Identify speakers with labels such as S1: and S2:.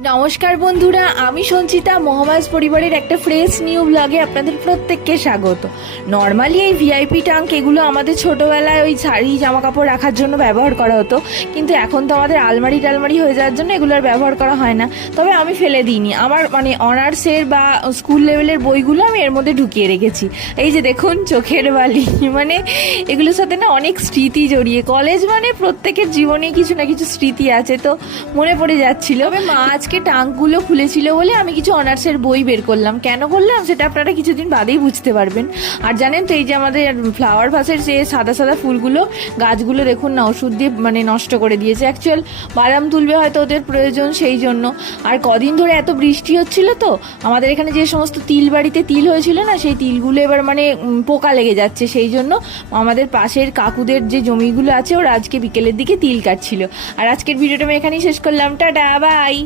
S1: নমস্কার বন্ধুরা, আমি সঞ্চিতা। মহামাজ পরিবারের একটা ফ্রেশ নিউ ব্লগে আপনাদের প্রত্যেককে স্বাগত। নর্মালি এই ভিআইপি টাঙ্ক এগুলো আমাদের ছোটোবেলায় ওই শাড়ি জামা কাপড় রাখার জন্য ব্যবহার করা হতো। কিন্তু এখন তো আমাদের আলমারি টালমারি হয়ে যাওয়ার জন্য এগুলো আর ব্যবহার করা হয় না। তবে আমি ফেলে দিইনি। আমার মানে অনার্সের বা স্কুল লেভেলের বইগুলো আমি এর মধ্যে ঢুকিয়ে রেখেছি। এই যে দেখুন, চোখের বালি। মানে এগুলোর সাথে না অনেক স্মৃতি জড়িয়ে। কলেজ মানে প্রত্যেকের জীবনে কিছু না কিছু স্মৃতি আছে। তো মনে পড়ে যাচ্ছিল। তবে মা আজকে টাঙ্কগুলো খুলেছিল বলে আমি কিছু অনার্সের বই বের করলাম। কেন করলাম? সেটা আপনারা কিছুদিন বাদেই বুঝতে পারবেন। আর জানেন তো, এই যে আমাদের ফ্লাওয়ার ভাসের যে সাদা সাদা ফুলগুলো, গাছগুলো দেখুন না, ওষুধ দিয়ে মানে নষ্ট করে দিয়েছে। অ্যাকচুয়াল বাদাম তুলবে হয়তো ওদের প্রয়োজন সেই জন্য। আর কদিন ধরে এত বৃষ্টি হচ্ছিল তো, আমাদের এখানে যে সমস্ত তিল বাড়িতে তিল হয়েছিল না, সেই তিলগুলো এবার মানে পোকা লেগে যাচ্ছে। সেই জন্য আমাদের পাশের কাকুদের যে জমিগুলো আছে, ওরা আজকে বিকেলের দিকে তিল কাটছিল। আর আজকের ভিডিওটা আমি এখানেই শেষ করলাম। টাটা, বাই!